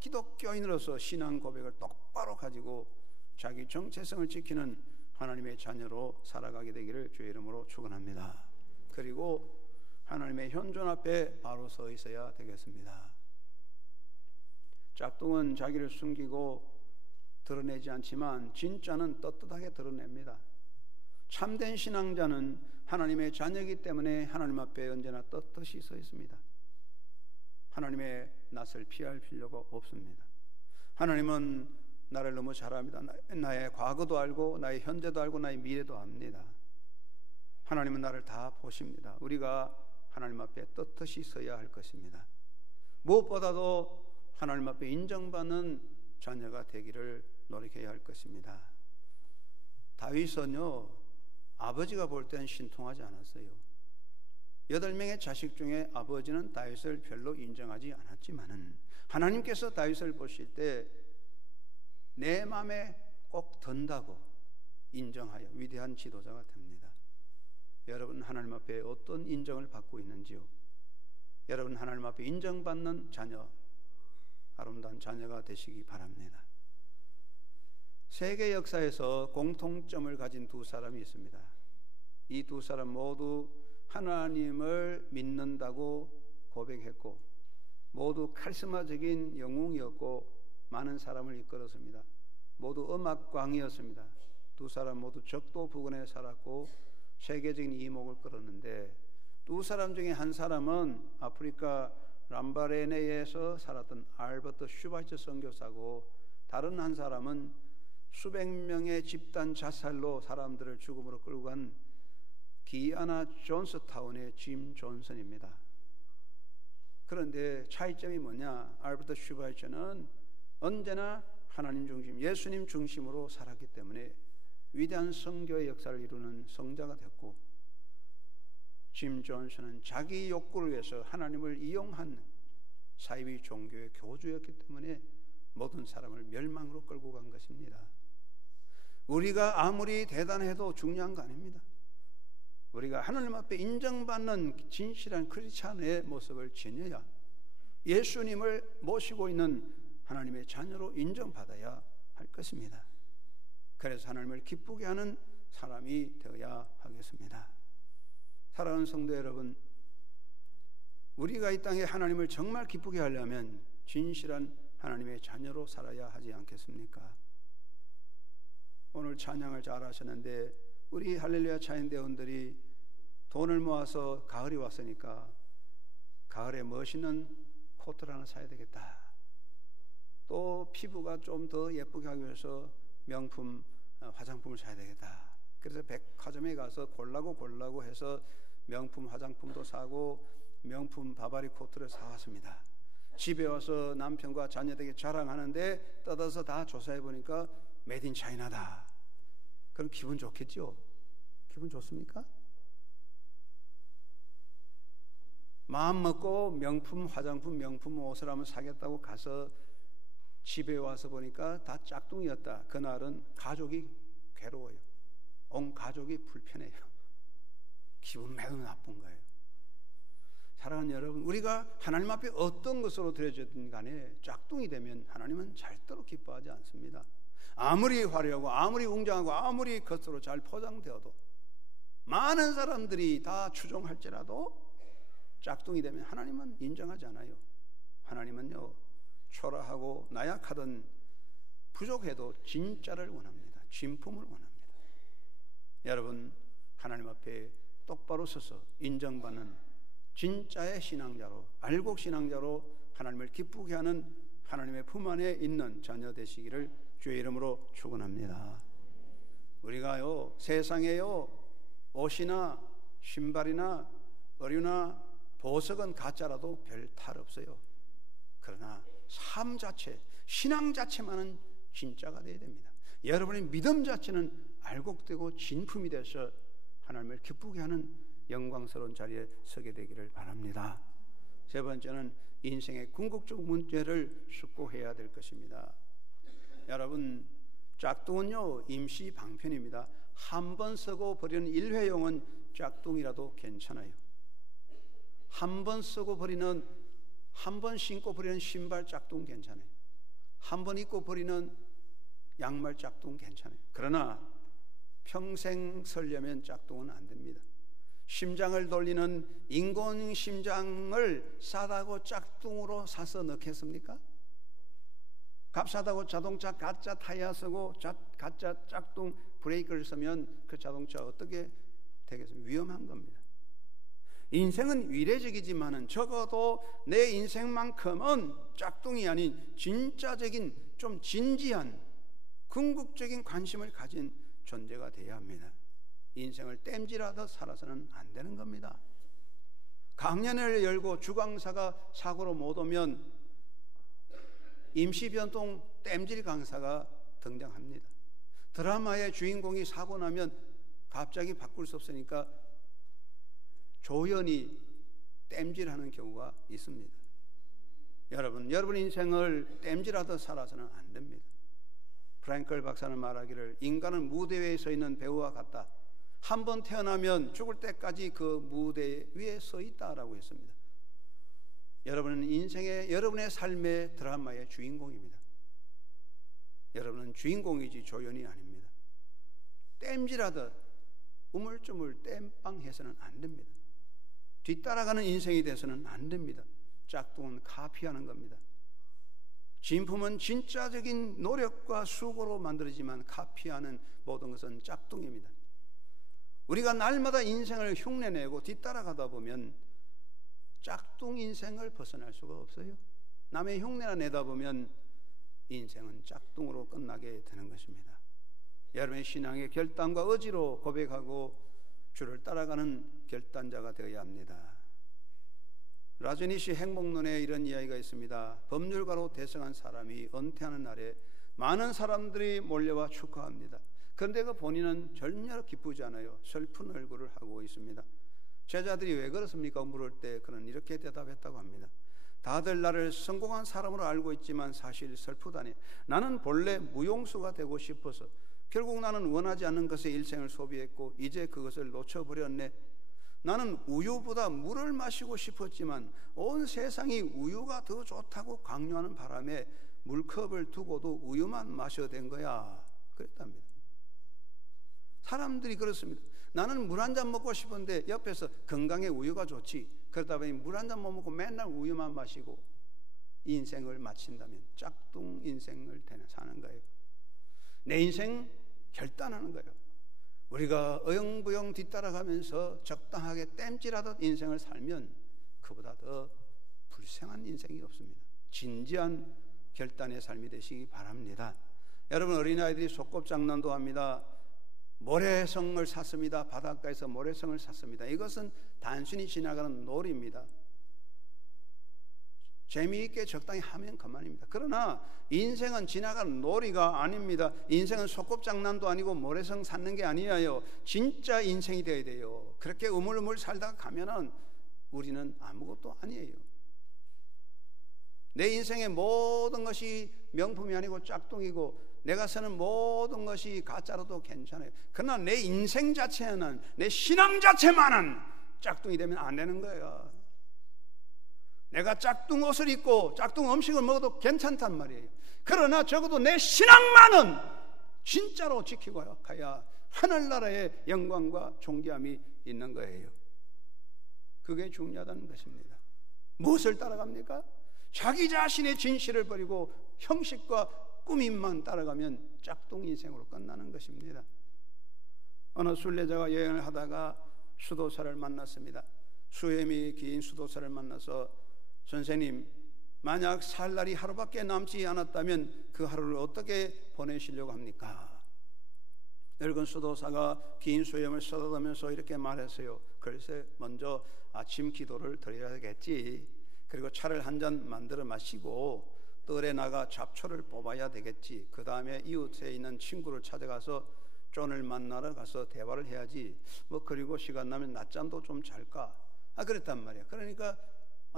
기독교인으로서 신앙 고백을 똑바로 가지고 자기 정체성을 지키는 하나님의 자녀로 살아가게 되기를 주의 이름으로 축원합니다. 그리고 하나님의 현존 앞에 바로 서 있어야 되겠습니다. 짝퉁은 자기를 숨기고 드러내지 않지만 진짜는 떳떳하게 드러냅니다. 참된 신앙자는 하나님의 자녀이기 때문에 하나님 앞에 언제나 떳떳이 서 있습니다. 하나님의 낯을 피할 필요가 없습니다. 하나님은 나를 너무 잘 압니다. 나의 과거도 알고 나의 현재도 알고 나의 미래도 압니다. 하나님은 나를 다 보십니다. 우리가 하나님 앞에 떳떳이 서야 할 것입니다. 무엇보다도 하나님 앞에 인정받는 자녀가 되기를 노력해야 할 것입니다. 다윗은요, 아버지가 볼 땐 신통하지 않았어요. 8명의 자식 중에 아버지는 다윗을 별로 인정하지 않았지만은 하나님께서 다윗을 보실 때 내 마음에 꼭 든다고 인정하여 위대한 지도자가 됩니다. 여러분, 하나님 앞에 어떤 인정을 받고 있는지요? 여러분, 하나님 앞에 인정받는 자녀, 아름다운 자녀가 되시기 바랍니다. 세계 역사에서 공통점을 가진 두 사람이 있습니다. 이 두 사람 모두 하나님을 믿는다고 고백했고 모두 카리스마적인 영웅이었고 많은 사람을 이끌었습니다. 모두 음악광이었습니다. 두 사람 모두 적도 부근에 살았고 세계적인 이목을 끌었는데 두 사람 중에 한 사람은 아프리카 람바레네에서 살았던 알버트 슈바이처 선교사고 다른 한 사람은 수백 명의 집단 자살로 사람들을 죽음으로 끌고 간 기아나 존스타운의 짐 존슨입니다. 그런데 차이점이 뭐냐? 알버트 슈바이처는 언제나 하나님 중심, 예수님 중심으로 살았기 때문에 위대한 선교의 역사를 이루는 성자가 됐고 짐 존슨은 자기 욕구를 위해서 하나님을 이용한 사이비 종교의 교주였기 때문에 모든 사람을 멸망으로 끌고 간 것입니다. 우리가 아무리 대단해도 중요한 거 아닙니다. 우리가 하나님 앞에 인정받는 진실한 크리스찬의 모습을 지녀야 예수님을 모시고 있는 하나님의 자녀로 인정받아야 할 것입니다. 그래서 하나님을 기쁘게 하는 사람이 되어야 하겠습니다. 사랑하는 성도 여러분, 우리가 이 땅에 하나님을 정말 기쁘게 하려면 진실한 하나님의 자녀로 살아야 하지 않겠습니까? 오늘 찬양을 잘 하셨는데 우리 할렐루야 차인대원들이 돈을 모아서 가을이 왔으니까 가을에 멋있는 코트를 하나 사야 되겠다. 또 피부가 좀 더 예쁘게 하기 위해서 명품 화장품을 사야 되겠다. 그래서 백화점에 가서 골라고 해서 명품 화장품도 사고 명품 바바리 코트를 사왔습니다. 집에 와서 남편과 자녀들에게 자랑하는데 뜯어서 다 조사해 보니까 메이드 인 차이나다. 그럼 기분 좋겠죠? 기분 좋습니까? 마음 먹고 명품 화장품, 명품 옷을 한번 사겠다고 가서 집에 와서 보니까 다 짝퉁이었다. 그날은 가족이 괴로워요. 온 가족이 불편해요. 기분 매우 나쁜 거예요. 사랑하는 여러분, 우리가 하나님 앞에 어떤 것으로 드려졌든 간에 짝퉁이 되면 하나님은 절대로 기뻐하지 않습니다. 아무리 화려하고 아무리 웅장하고 아무리 겉으로 잘 포장되어도 많은 사람들이 다 추종할지라도 짝퉁이 되면 하나님은 인정하지 않아요. 하나님은요, 초라하고 나약하던 부족해도 진짜를 원합니다. 진품을 원합니다. 여러분, 하나님 앞에 똑바로 서서 인정받는 진짜의 신앙자로, 알곡 신앙자로 하나님을 기쁘게 하는 하나님의 품 안에 있는 자녀 되시기를 주의 이름으로 축원합니다. 우리가요, 세상에요, 옷이나 신발이나 의류나 보석은 가짜라도 별 탈 없어요. 그러나 삶 자체, 신앙 자체만은 진짜가 되어야 됩니다. 여러분의 믿음 자체는 알곡되고 진품이 돼서 하나님을 기쁘게 하는 영광스러운 자리에 서게 되기를 바랍니다. 세 번째는 인생의 궁극적 문제를 숙고해야 될 것입니다. 여러분, 짝퉁은요, 임시 방편입니다. 한 번 쓰고 버리는 일회용은 짝퉁이라도 괜찮아요. 한 번 쓰고 버리는, 한 번 신고 버리는 신발 짝퉁 괜찮아요. 한 번 입고 버리는 양말 짝퉁 괜찮아요. 그러나 평생 쓰려면 짝퉁은 안 됩니다. 심장을 돌리는 인공 심장을 싸다고 짝퉁으로 사서 넣겠습니까? 값싸다고 자동차 가짜 타이어 쓰고 가짜 짝퉁 브레이크를 쓰면 그 자동차 어떻게 되겠습니까? 위험한 겁니다. 인생은 위례적이지만은 적어도 내 인생만큼은 짝퉁이 아닌 진짜적인, 좀 진지한 궁극적인 관심을 가진 존재가 되어야 합니다. 인생을 땜질하듯 살아서는 안 되는 겁니다. 강연회를 열고 주강사가 사고로 못 오면 임시변동 땜질 강사가 등장합니다. 드라마의 주인공이 사고 나면 갑자기 바꿀 수 없으니까 조연이 땜질하는 경우가 있습니다. 여러분 인생을 땜질하듯 살아서는 안 됩니다. 프랭클 박사는 말하기를 인간은 무대 위에 서 있는 배우와 같다. 한 번 태어나면 죽을 때까지 그 무대 위에 서 있다라고 했습니다. 여러분은 인생의, 여러분의 삶의 드라마의 주인공입니다. 여러분은 주인공이지 조연이 아닙니다. 땜질하듯 우물쭈물 땜빵해서는 안 됩니다. 뒤따라가는 인생이 돼서는 안 됩니다. 짝퉁은 카피하는 겁니다. 진품은 진짜적인 노력과 수고로 만들어지만 카피하는 모든 것은 짝퉁입니다. 우리가 날마다 인생을 흉내내고 뒤따라가다 보면 짝퉁 인생을 벗어날 수가 없어요. 남의 흉내나 내다 보면 인생은 짝퉁으로 끝나게 되는 것입니다. 여러분의 신앙의 결단과 의지로 고백하고 주를 따라가는 결단자가 되어야 합니다. 라저니시 행복론에 이런 이야기가 있습니다. 법률가로 대성한 사람이 은퇴하는 날에 많은 사람들이 몰려와 축하합니다. 그런데 그 본인은 전혀 기쁘지 않아요. 슬픈 얼굴을 하고 있습니다. 제자들이 왜 그렇습니까? 물을 때 그는 이렇게 대답했다고 합니다. 다들 나를 성공한 사람으로 알고 있지만 사실 슬프다니. 나는 본래 무용수가 되고 싶어서 결국 나는 원하지 않는 것에 일생을 소비했고 이제 그것을 놓쳐버렸네. 나는 우유보다 물을 마시고 싶었지만 온 세상이 우유가 더 좋다고 강요하는 바람에 물컵을 두고도 우유만 마셔야 된 거야. 그랬답니다. 사람들이 그렇습니다. 나는 물 한 잔 먹고 싶은데 옆에서 건강에 우유가 좋지. 그러다 보니 물 한 잔 못 먹고 맨날 우유만 마시고 인생을 마친다면 짝퉁 인생을 사는 거예요. 내 인생 결단하는 거예요. 우리가 어영부영 뒤따라가면서 적당하게 땜질하듯 인생을 살면 그보다 더 불쌍한 인생이 없습니다. 진지한 결단의 삶이 되시기 바랍니다. 여러분, 어린아이들이 소꿉장난도 합니다. 모래성을 샀습니다. 바닷가에서 모래성을 샀습니다. 이것은 단순히 지나가는 놀이입니다. 재미있게 적당히 하면 그만입니다. 그러나 인생은 지나가는 놀이가 아닙니다. 인생은 소꿉장난도 아니고 모래성 샀는 게 아니에요. 진짜 인생이 되어야 돼요. 그렇게 우물우물 살다가 가면은 우리는 아무것도 아니에요. 내 인생의 모든 것이 명품이 아니고 짝퉁이고 내가 쓰는 모든 것이 가짜로도 괜찮아요. 그러나 내 인생 자체는, 내 신앙 자체만은 짝퉁이 되면 안 되는 거예요. 내가 짝퉁 옷을 입고 짝퉁 음식을 먹어도 괜찮단 말이에요. 그러나 적어도 내 신앙만은 진짜로 지키고 가야 하늘나라의 영광과 존귀함이 있는 거예요. 그게 중요하다는 것입니다. 무엇을 따라갑니까? 자기 자신의 진실을 버리고 형식과 꾸밈만 따라가면 짝퉁 인생으로 끝나는 것입니다. 어느 순례자가 여행을 하다가 수도사를 만났습니다. 수염이 긴 수도사를 만나서 선생님, 만약 살 날이 하루밖에 남지 않았다면 그 하루를 어떻게 보내시려고 합니까? 늙은 수도사가 긴 수염을 쓰다듬으면서 이렇게 말했어요. 글쎄, 먼저 아침 기도를 드려야겠지. 그리고 차를 한 잔 만들어 마시고 뜰에 나가 잡초를 뽑아야 되겠지. 그 다음에 이웃에 있는 친구를 찾아가서 쫀을 만나러 가서 대화를 해야지. 그리고 시간 나면 낮잠도 좀 잘까. 그랬단 말이야. 그러니까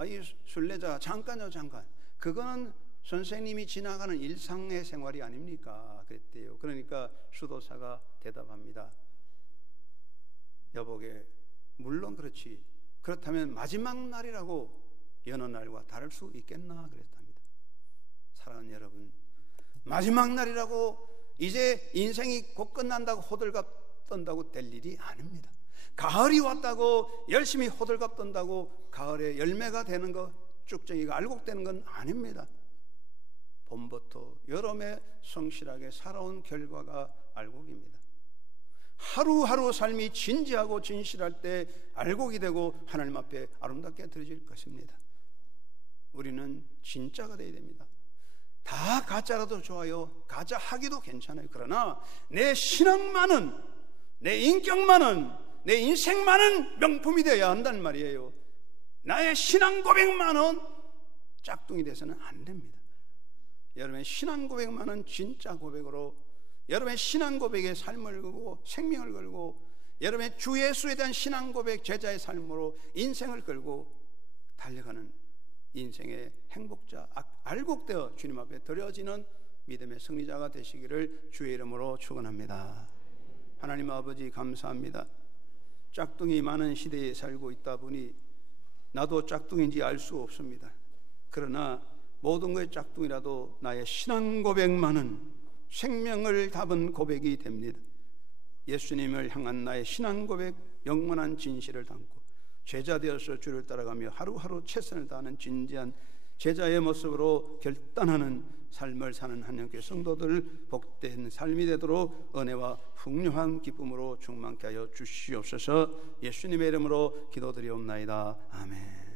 이 순례자가 잠깐요, 잠깐. 그거는 선생님이 지나가는 일상의 생활이 아닙니까? 그랬대요. 그러니까 수도사가 대답합니다. 여보게, 물론 그렇지. 그렇다면 마지막 날이라고 여느 날과 다를 수 있겠나? 그랬답니다. 사랑하는 여러분, 마지막 날이라고 이제 인생이 곧 끝난다고 호들갑 떤다고 될 일이 아닙니다. 가을이 왔다고 열심히 호들갑 떤다고 가을에 열매가 되는 거, 쭉정이가 알곡되는 건 아닙니다. 봄부터 여름에 성실하게 살아온 결과가 알곡입니다. 하루하루 삶이 진지하고 진실할 때 알곡이 되고 하나님 앞에 아름답게 드려질 것입니다. 우리는 진짜가 되어야 됩니다. 다 가짜라도 좋아요. 가짜 하기도 괜찮아요. 그러나 내 신앙만은, 내 인격만은, 내 인생만은 명품이 되어야 한다는 말이에요. 나의 신앙 고백만은 짝퉁이 돼서는 안 됩니다. 여러분의 신앙 고백만은 진짜 고백으로, 여러분의 신앙 고백에 삶을 걸고 생명을 걸고, 여러분의 주 예수에 대한 신앙 고백, 제자의 삶으로 인생을 걸고 달려가는 인생의 행복자, 알곡되어 주님 앞에 드려지는 믿음의 승리자가 되시기를 주의 이름으로 축원합니다. 하나님 아버지, 감사합니다. 짝퉁이 많은 시대에 살고 있다 보니 나도 짝퉁인지 알 수 없습니다. 그러나 모든 것의 짝퉁이라도 나의 신앙 고백만은 생명을 담은 고백이 됩니다. 예수님을 향한 나의 신앙 고백, 영원한 진실을 담고 제자 되어서 주를 따라가며 하루하루 최선을 다하는 진지한 제자의 모습으로 결단하는 삶을 사는 하나님께 성도들 복된 삶이 되도록 은혜와 풍요한 기쁨으로 충만케 하여 주시옵소서. 예수님의 이름으로 기도드리옵나이다. 아멘.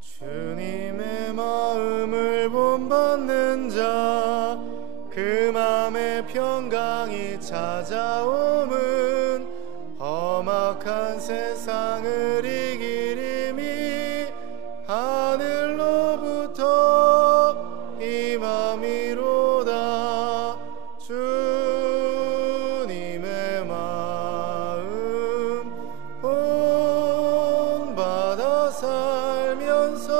주님의 마음을 본받는 자, 그 맘에 평강이 찾아옴은 험악한 세상을 이길 힘이 하늘로부터 임함이로다. 주님의 마음 본받아 살면서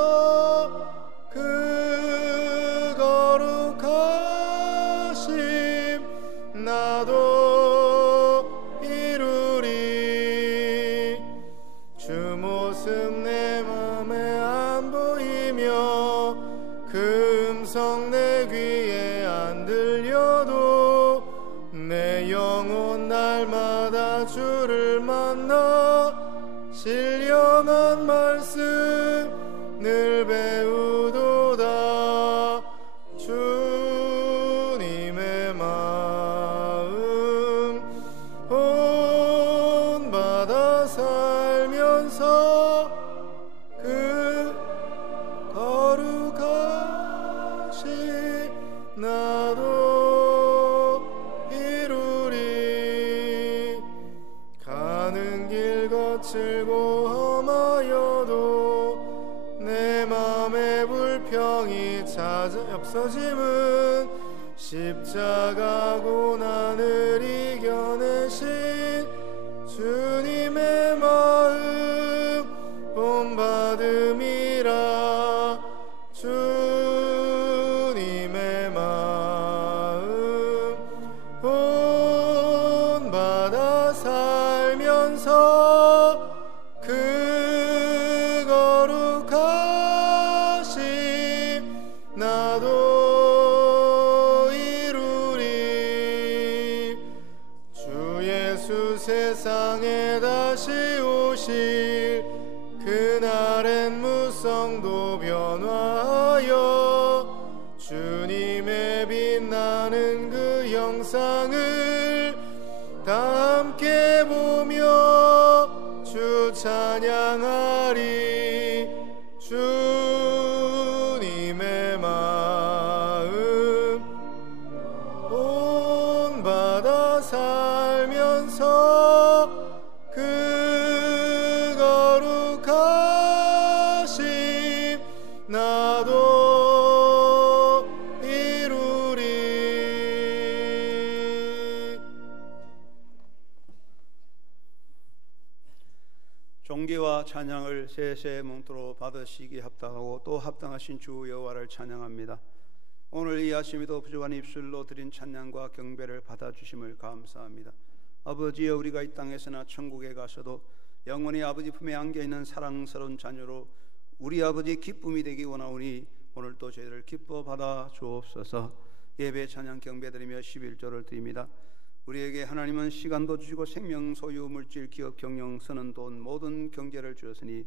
그 거룩하심 나도 이루리. 주 모습 내 맘에 안 보이며 그 음성 내 귀에 안 들려도 내 영혼 날마다 주를 만나 신령한 말씀 늘 배우도다. 주님의 마음 본받아 살면서 그 거룩하신 나도 이루리. 가는 길 거칠고 험하여도 내 맘에 불평이 찾아 없어짐은 십자가 고난을 이겨내신 주님의 마음 본받음이라. 주 살면서 그 거룩하심 나도 이루리. 주 예수 세상에 다시 오실 그날엔 무성도 변화하여 주님의 빛나는 그 영상을 다 함께 보며 주 찬양하리. 주님의 마음 온 바다 살면서 그 거룩하심 나도 이루리. 존귀와 찬양을 세세 몽토로 받으시기 합당하고 또 합당하신 주 여호와를 찬양합니다. 오늘 이 아침에도 부족한 입술로 드린 찬양과 경배를 받아주심을 감사합니다. 아버지여, 우리가 이 땅에서나 천국에 가서도 영원히 아버지 품에 안겨있는 사랑스러운 자녀로 우리 아버지 기쁨이 되기 원하오니 오늘도 저희를 기뻐 받아 주옵소서. 예배 찬양 경배드리며 11조를 드립니다. 우리에게 하나님은 시간도 주시고 생명, 소유, 물질, 기업, 경영, 쓰는 돈, 모든 경제를 주었으니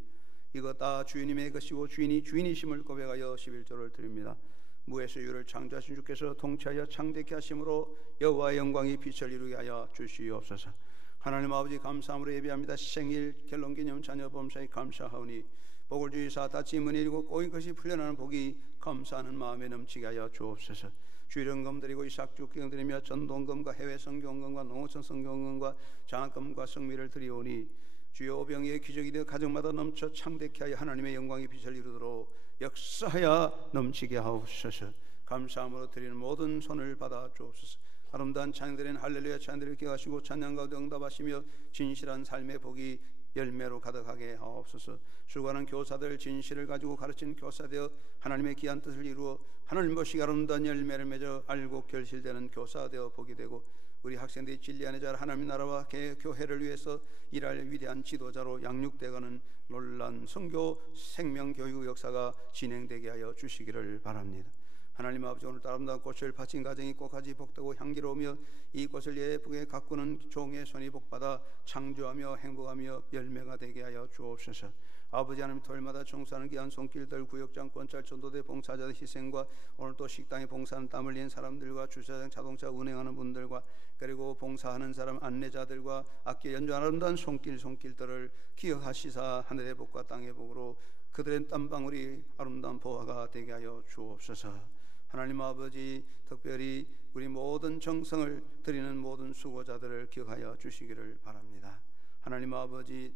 이것 다 주님의 것이고 주인이 주인이심을 고백하여 11조를 드립니다. 무에서 유를 창조하신 주께서 통치하여 창대케 하심으로 여호와의 영광이 빛을 이루게 하여 주시옵소서. 하나님 아버지, 감사함으로 예배합니다. 생일, 결론기념, 자녀 범사에 감사하오니 복을 주시사 다짐은 이루고 꼬인 것이 풀려나는 복이 감사하는 마음에 넘치게 하여 주옵소서. 주일연금 드리고 이삭주 기금 드리며 전동금과 해외 성경금과 농어촌 성경금과 장학금과 성미를 드리오니 주여, 오병이의 기적이 되어 가정마다 넘쳐 창대케 하여 하나님의 영광의 빛을 이루도록 역사하여 넘치게 하옵소서. 감사함으로 드리는 모든 손을 받아 주옵소서. 아름다운 찬양들은 할렐루야 찬양들을 기억하시고 찬양 가운데 응답하시며 진실한 삶의 복이 열매로 가득하게 하옵소서. 수고하는 교사들, 진실을 가지고 가르친 교사되어 하나님의 귀한 뜻을 이루어 하나님 보시기 아름다운 열매를 맺어 알고 결실되는 교사되어 보게 되고, 우리 학생들이 진리 안에 잘 하나님 나라와 교회를 위해서 일할 위대한 지도자로 양육되어가는 놀란 선교 생명교육 역사가 진행되게 하여 주시기를 바랍니다. 하나님 아버지, 오늘 아름다운 꽃을 바친 가정이 꽃까지 복되고 향기로우며 이 꽃을 예쁘게 가꾸는 종의 손이 복받아 창조하며 행복하며 열매가 되게 하여 주옵소서. 아버지 하나님, 토요일마다 청소하는 귀한 손길들, 구역장, 권찰, 전도대 봉사자들 희생과 오늘 또 식당에 봉사하는 땀 흘린 사람들과 주차장, 자동차 운행하는 분들과 그리고 봉사하는 사람, 안내자들과 악기 연주하는 아름다운 손길들을 기억하시사 하늘의 복과 땅의 복으로 그들의 땀방울이 아름다운 보화가 되게 하여 주옵소서. 하나님 아버지, 특별히 우리 모든 정성을 드리는 모든 수고자들을 기억하여 주시기를 바랍니다. 하나님 아버지,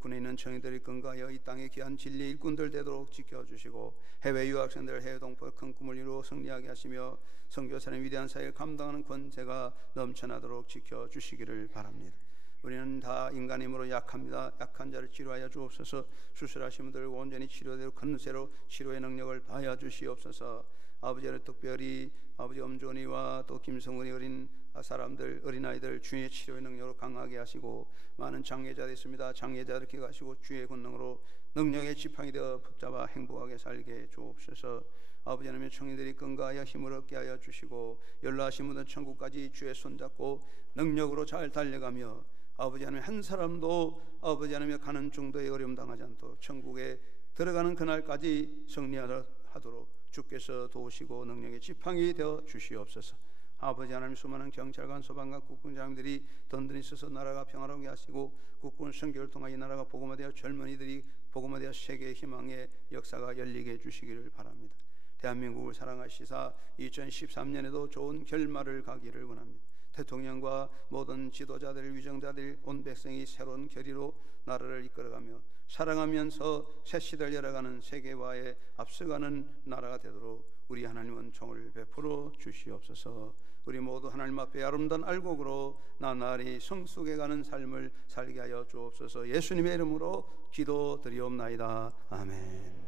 군에 있는 청이들이 건강하여 이 땅의 귀한 진리 일꾼들 되도록 지켜주시고, 해외 유학생들 해외 동포의 큰 꿈을 이루어 승리하게 하시며 선교사의 위대한 사역을 감당하는 권세가 넘쳐나도록 지켜주시기를 바랍니다. 우리는 다 인간이므로 약합니다. 약한 자를 치료하여 주옵소서. 수술하신 분들 온전히 치료되고 건세로 치료의 능력을 다하여 주시옵소서. 아버지를 특별히 아버지 엄존이와 또 김성훈이 어린 사람들, 어린아이들 주의 치료의 능력으로 강하게 하시고, 많은 장애자들이 있습니다. 장애자들 기억하시고 주의 권능으로 능력의 지팡이 되어 붙잡아 행복하게 살게 주옵소서. 아버지 하나님, 청년들이 건강하여 힘을 얻게 하여 주시고, 연로하신 분들 천국까지 주의 손잡고 능력으로 잘 달려가며, 아버지 하나님, 한 사람도 아버지 하나님 가는 정도의 어려움 당하지 않도록 천국에 들어가는 그날까지 승리하도록 주께서 도우시고 능력의 지팡이 되어 주시옵소서. 아버지 하나님, 수많은 경찰관, 소방관, 국군장들이 든든히 있어서 나라가 평화롭게 하시고, 국군 선교를 통하여 이 나라가 복음화되어 젊은이들이 복음화되어 세계의 희망의 역사가 열리게 해주시기를 바랍니다. 대한민국을 사랑하시사 2013년에도 좋은 결말을 가기를 원합니다. 대통령과 모든 지도자들, 위정자들, 온 백성이 새로운 결의로 나라를 이끌어가며 사랑하면서 새 시대를 열어가는 세계화에 앞서가는 나라가 되도록 우리 하나님은 총을 베풀어 주시옵소서. 우리 모두 하나님 앞에 아름다운 알곡으로 나날이 성숙해 가는 삶을 살게 하여 주옵소서. 예수님의 이름으로 기도드리옵나이다. 아멘.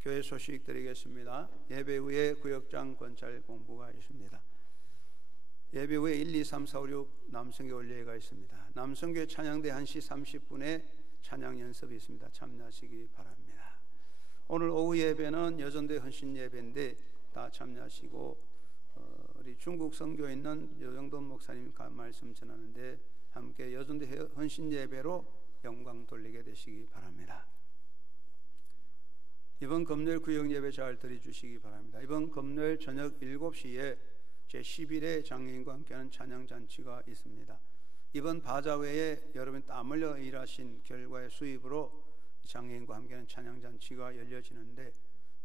교회 소식 드리겠습니다. 예배 후에 구역장 권찰 공부가 있습니다. 예배 후에 1, 2, 3, 4, 5, 6 남성교 올예회가 있습니다. 남성교회 찬양대 1시 30분에 찬양 연습이 있습니다. 참여하시기 바랍니다. 오늘 오후 예배는 여전대 헌신 예배인데 다 참여하시고 우리 중국 선교에 있는 여정돈 목사님 말씀 전하는데 함께 여전대 헌신 예배로 영광 돌리게 되시기 바랍니다. 이번 금요일 구역 예배 잘 드려주시기 바랍니다. 이번 금요일 저녁 7시에 제11회 장애인과 함께하는 찬양잔치가 있습니다. 이번 바자회에 여러분 땀 흘려 일하신 결과의 수입으로 장애인과 함께하는 찬양잔치가 열려지는데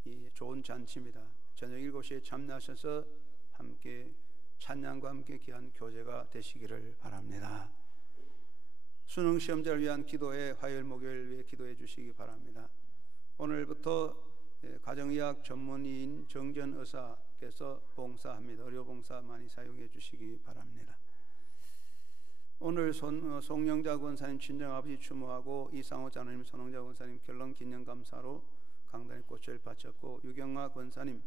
이 좋은 잔치입니다. 저녁 7시에 참여하셔서 함께 찬양과 함께 귀한 교제가 되시기를 바랍니다. 수능 시험자를 위한 기도회 화요일 목요일 위해 기도해 주시기 바랍니다. 오늘부터 가정의학 전문의인 정전 의사께서 봉사합니다. 의료봉사 많이 사용해 주시기 바랍니다. 오늘 송영자 권사님 친정아버지 추모하고 이상호 장로님 손홍자 권사님 결론 기념감사로 강단에 꽃을 바쳤고 유경아 권사님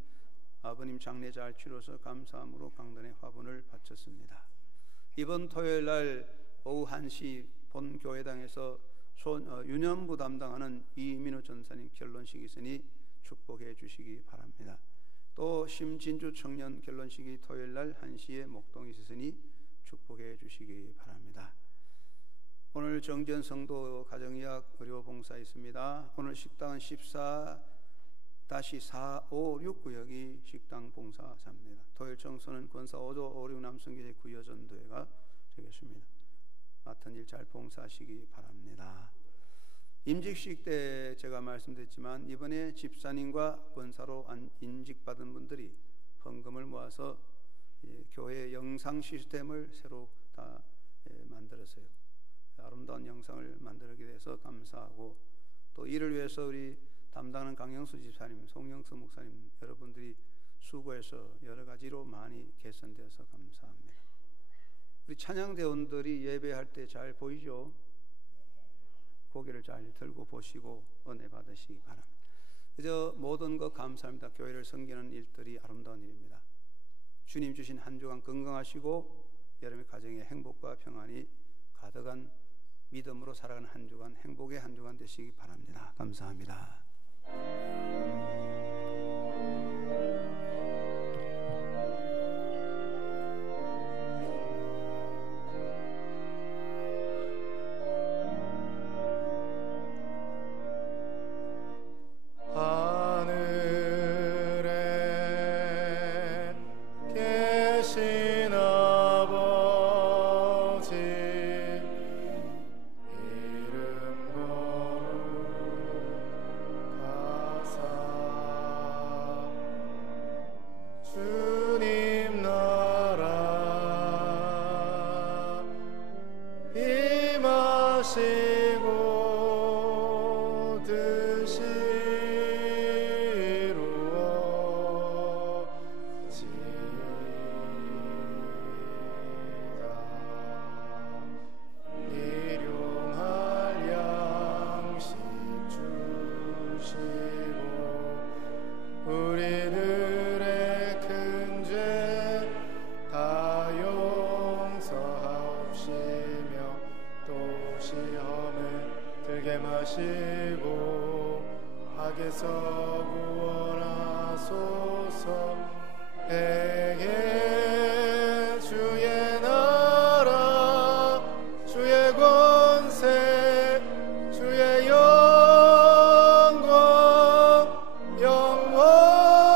아버님 장례 잘 치러서 감사함으로 강단에 화분을 바쳤습니다. 이번 토요일 날 오후 1시 본 교회당에서 유년부 담당하는 이민우 전사님 결론식이 있으니 축복해 주시기 바랍니다. 또 심진주 청년 결론식이 토요일 날 1시에 목동이 있으니 축복해 주시기 바랍니다. 오늘 정전 성도 가정의학 의료봉사 있습니다. 오늘 식당은 14-456 구역이 식당 봉사사입니다. 토요일 정서는 권사 5조 56 남성교회 구여전도회가 되겠습니다. 맡은 일 잘 봉사하시기 바랍니다. 임직식 때 제가 말씀드렸지만 이번에 집사님과 권사로 인직받은 분들이 헌금을 모아서 교회 영상 시스템을 새로 다 만들었어요. 아름다운 영상을 만들게 돼서 감사하고 또 이를 위해서 우리 담당하는 강영수 집사님, 송영수 목사님 여러분들이 수고해서 여러 가지로 많이 개선되어서 감사합니다. 우리 찬양대원들이 예배할 때 잘 보이죠? 고개를 잘 들고 보시고 은혜 받으시기 바랍니다. 그저 모든 것 감사합니다. 교회를 섬기는 일들이 아름다운 일입니다. 주님 주신 한 주간 건강하시고 여러분의 가정에 행복과 평안이 가득한 믿음으로 살아가는 한 주간 행복의 한 주간 되시기 바랍니다. 감사합니다. 마시고 악에서 구원하소서. 내게 주의 나라 주의 권세 주의 영광 영원히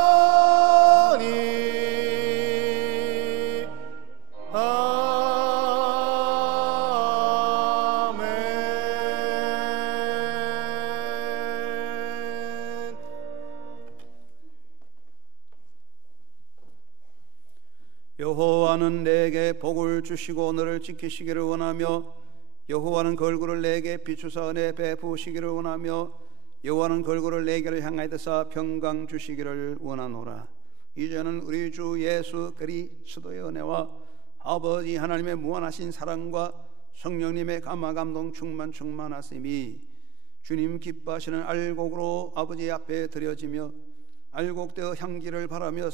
여호와는 내게 복을 주시고 너를 지키시기를 원하며 여호와는 그 얼굴을 내게 비추사 은혜 베푸시기를 원하며 여호와는 그 얼굴을 내게로 향하여 드사 평강 주시기를 원하노라. 이제는 우리 주 예수 그리스도의 은혜와 아버지 하나님의 무한하신 사랑과 성령님의 감화 감동 충만하심이 주님 기뻐하시는 알곡으로 아버지 앞에 드려지며 알곡되어 향기를 바라며